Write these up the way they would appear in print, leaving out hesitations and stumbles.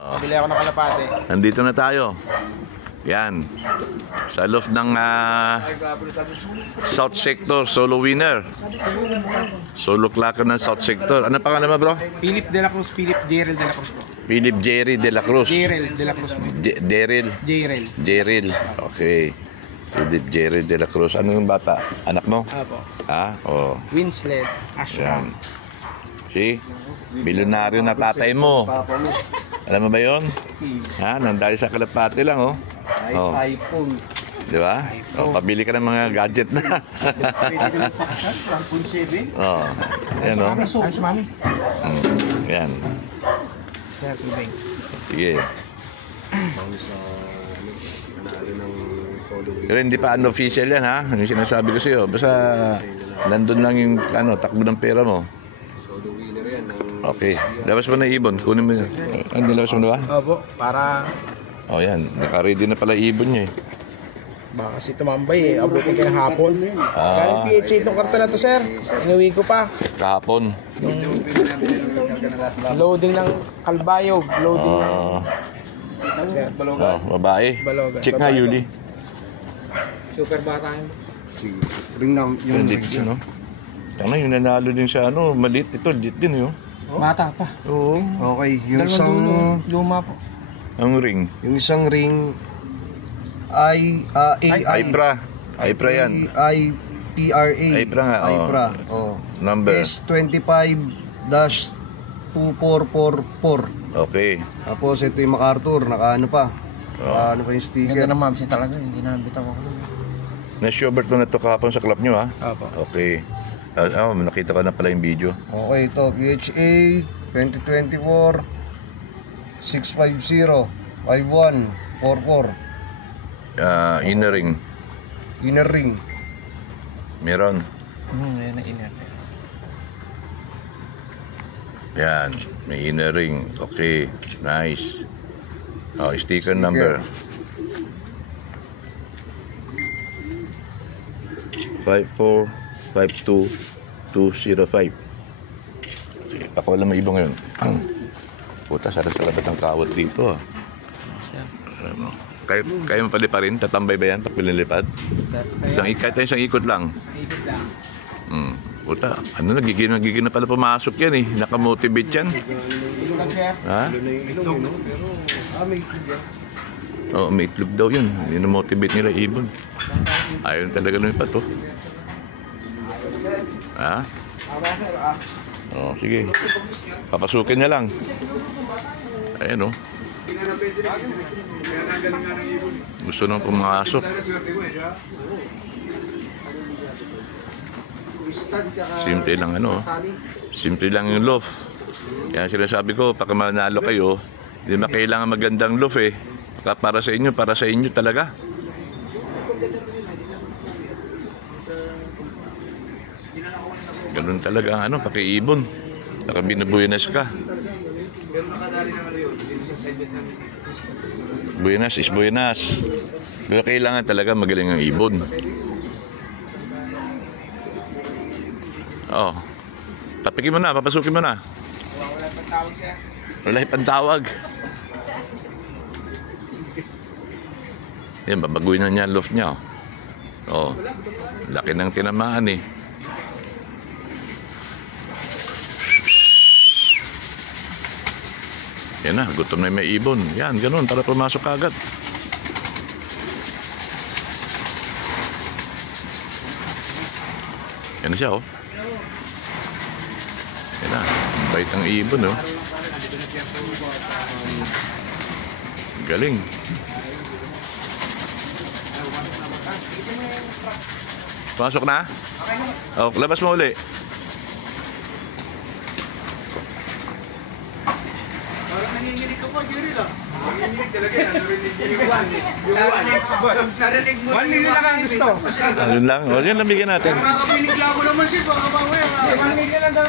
Pabili ako ng kalapate. Nandito na tayo. Yan. Sa loof ng South Sector Solo winner. Solo clocker ng South Sector. Ano pangalan mo, bro? Philip De La Cruz, Philip Jerel De La Cruz po. Philip Jerry De La Cruz. Jerel De La Cruz po. Daryl. Jerel. Jeril. Okay. Philip Jerry De La Cruz. Ano yung bata? Anak mo? Apo. Ha? Oh. Winslet Ashram. Yan. See? Milyonaryo na tatay mo. Alam mo ba yun? Ha? Nandali sa kalapate lang, oh. Oh. iPhone. Di ba? Oh, pabili ka ng mga gadget na. iPhone 7. Oh. Yan, oh. Ayos, mami. Yan. Sir, tubig. Sige. Pero hindi pa unofficial yan, ha? Yung sinasabi ko sa'yo. Basta nandun lang yung takbo ng pera mo. Okay. Labas mo na ibon. Kunin mo yun. Hindi labas mo na ba? Opo, para... Oh, yan. Naka-ready na pala ibon niya, eh. Baka kasi tumambay, eh. Abutin ka ng hapon. Galing PHA itong karton na to, sir. Inuwi ko pa. Kahapon. Loading ng kalbayog. Loading ng... Sir, Oh, babae. Balogan. Check nga, Yuli. Super bata yun. Ring na yung Yung dito, no? Tama, yung nanalo din sa maliit. Ito, lit din, yun. Bata pa. Oo. Okay, yung isang Luma po. Ang ring. yung isang ring Ipra. Ipra yan. IPRA. Ipra nga, oh. Ipra. Oh. Number. S25-2444. Okay. Tapos ito yung MacArthur, nakaano pa. Ano pa yung sticker. Ganda ng mabsi talaga, hindi nabitaw ako. Na-showbert mo na ito kahapon sa club nyo, ha? Apo. Okay. Nakita ko na pala yung video. Okay, ito PHA 2024 650 5144. Inner ring. Inner ring. Meron. Yan na inert. Yan. May inner ring. Okay. Nice. Oh, sticker number. 5452205. Okay, ako alam mo ibang ngayon. Puta, sarap sa labat ng kawat dito, ah. Alam mo. Kaya mo pa rin? Tatambay ba yan pag pinilipad? Kahit isang ikot lang. Ikot lang. Puta, nagiging na pala pumasok yan, eh. Nakamotivate yan. Ha? May itlog yan. Oo, may itlog daw yun. Ninamotivate nila ibon. Ayaw talaga nung ipa to. Ha? Oo, sige. Papasukin niya lang. Ayan, oh. Gusto nang pumasok. Simple lang simple lang yung loaf. Kaya sinasabi ko, pagka manalo kayo, hindi makailangan magandang loaf, eh. Para sa inyo talaga. Ganun talaga ang pakiibon. Saka binubuenas ka. Buenas is buenas. Pero kailangan talaga magaling ang ibon. Oh. Tapikin mo na, papasukin mo na. Wala pang tawag siya. Wala pang tawag. Yan, babaguhin na niya ang loft niya. Oh. Laki ng tinamaan, eh. Yan na, gutom na may ibon. Yan, ganun, para pumasok agad. Yan na siya, oh. Yan na, bait ang ibon, oh. Galing. Pasok na? Oh, labas mo uli. Parang nanginginig ka po, Jerry lang. Nanginginig talaga, narinig yung narinig mo. 1 million lang ang gusto. Yun lang. O, yan lang bigyan natin. Nakakapinig lang ako naman siya, baka bawi. 1 million lang daw.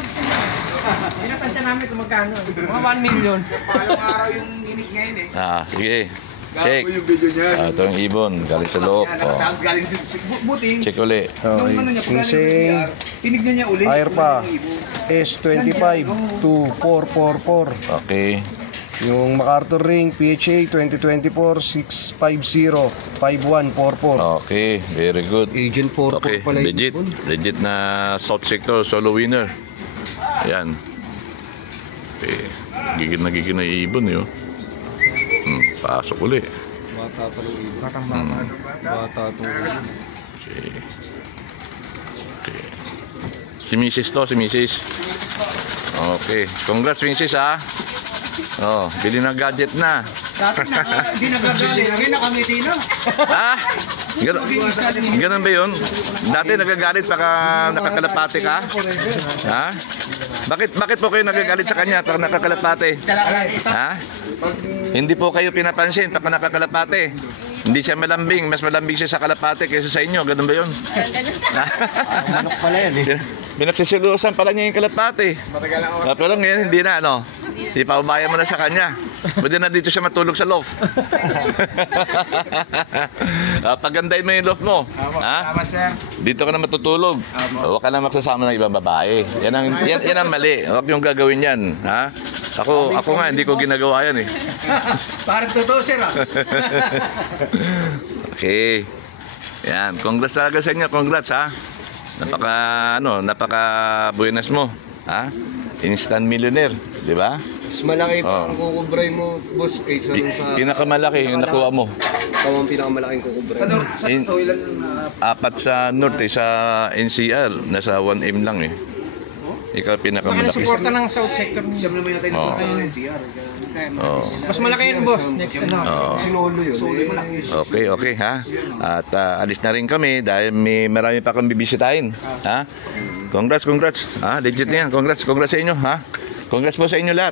Pinatansya namin kung magkano. Mga 1 million. Parang araw yung inig ngayon, eh. Sige. Check. Yung video niya. Ito yung ibon. Galing sa loob. Tapos galing sa buting. Check uli. Sing-sing. Tinignan niya uli. Air pa. S25-2444. Okay. Yung MacArthur Ring, PHA 2024-650-5144. Okay, very good. Agent 44 Okay, pala yung legit. ibon. Legit na South Sector solo winner. Ayan. Okay. Gigil na ibon yun. Pasok uli. Bata pa ng ibon. Batang bata. Bata itong ibon. Okay. Okay. Si Mrs. to, si Mrs. Okay. Congrats, Mrs. ha. Oh, bili ng gadget na. Dati hindi nagagalit. Ngayon nakamiti na. Ha? Ganun ba yun? Dati nagagalit pagka nakakalapate ka? Ha? Bakit po kayo nagagalit sa kanya pag nakakalapate? Ha? Hindi po kayo pinapansin pag nakakalapate. Hindi siya malambing. Mas malambing siya sa kalapate kaysa sa inyo. Ganun ba yun? Manok pala yan eh. Binagsisilusan pala niya yung kalapate. Pero ngayon hindi na, ano? Di pa ubayan mo na sa kanya. Pwede na dito siya matulog sa loft. Pagandahin mo yung loft mo. Ha? Salamat, sir. Dito ka na matutulog. Huwag ka na magsasama ng ibang babae. Yan ang mali. Huwag yung gagawin yan. Ha? Ako nga, hindi ko ginagawa yan eh. Parang totoo, sir. Okay. Yan. Congrats talaga sa inyo. Congrats ha. Napaka buenas mo. Ha? Instant millionaire. Di ba? Mas malaki pa ang kukubray mo, boss, kaysa nung sa... Pinakamalaki yung nakuha mo. Ikaw ang pinakamalaking kukubray. Apat sa North, sa NCR. Nasa 1M lang eh. Ikaw pinakamalaki. Suporta ng South Sector. Siyam naman natin Oh. Mas malaki yun, boss. Next ano. Oh. Sinolo yun. Okay ha. At alis na rin kami dahil marami pa kang bibisitahin. Ha? Congrats. Ha? Legit na yan. Congrats sa inyo, ha? Congrats po sa inyo lahat.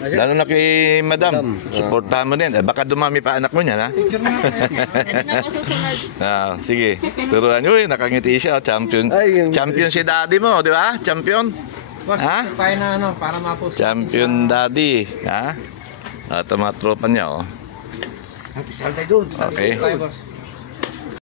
Lalo na kay Madam. Suportahan mo din. Baka dumami pa anak mo niyan, ha? Ito na po susunod. Sige. Turuan nyo, nakangiti siya. Champion. Champion si daddy mo, di ba? Champion. Boss, Ha? tayo na ano, para ma-post. Champion daddy. Ha? At mga tropa niya, oh. Happy tayo doon. Okay. Tayo, boss.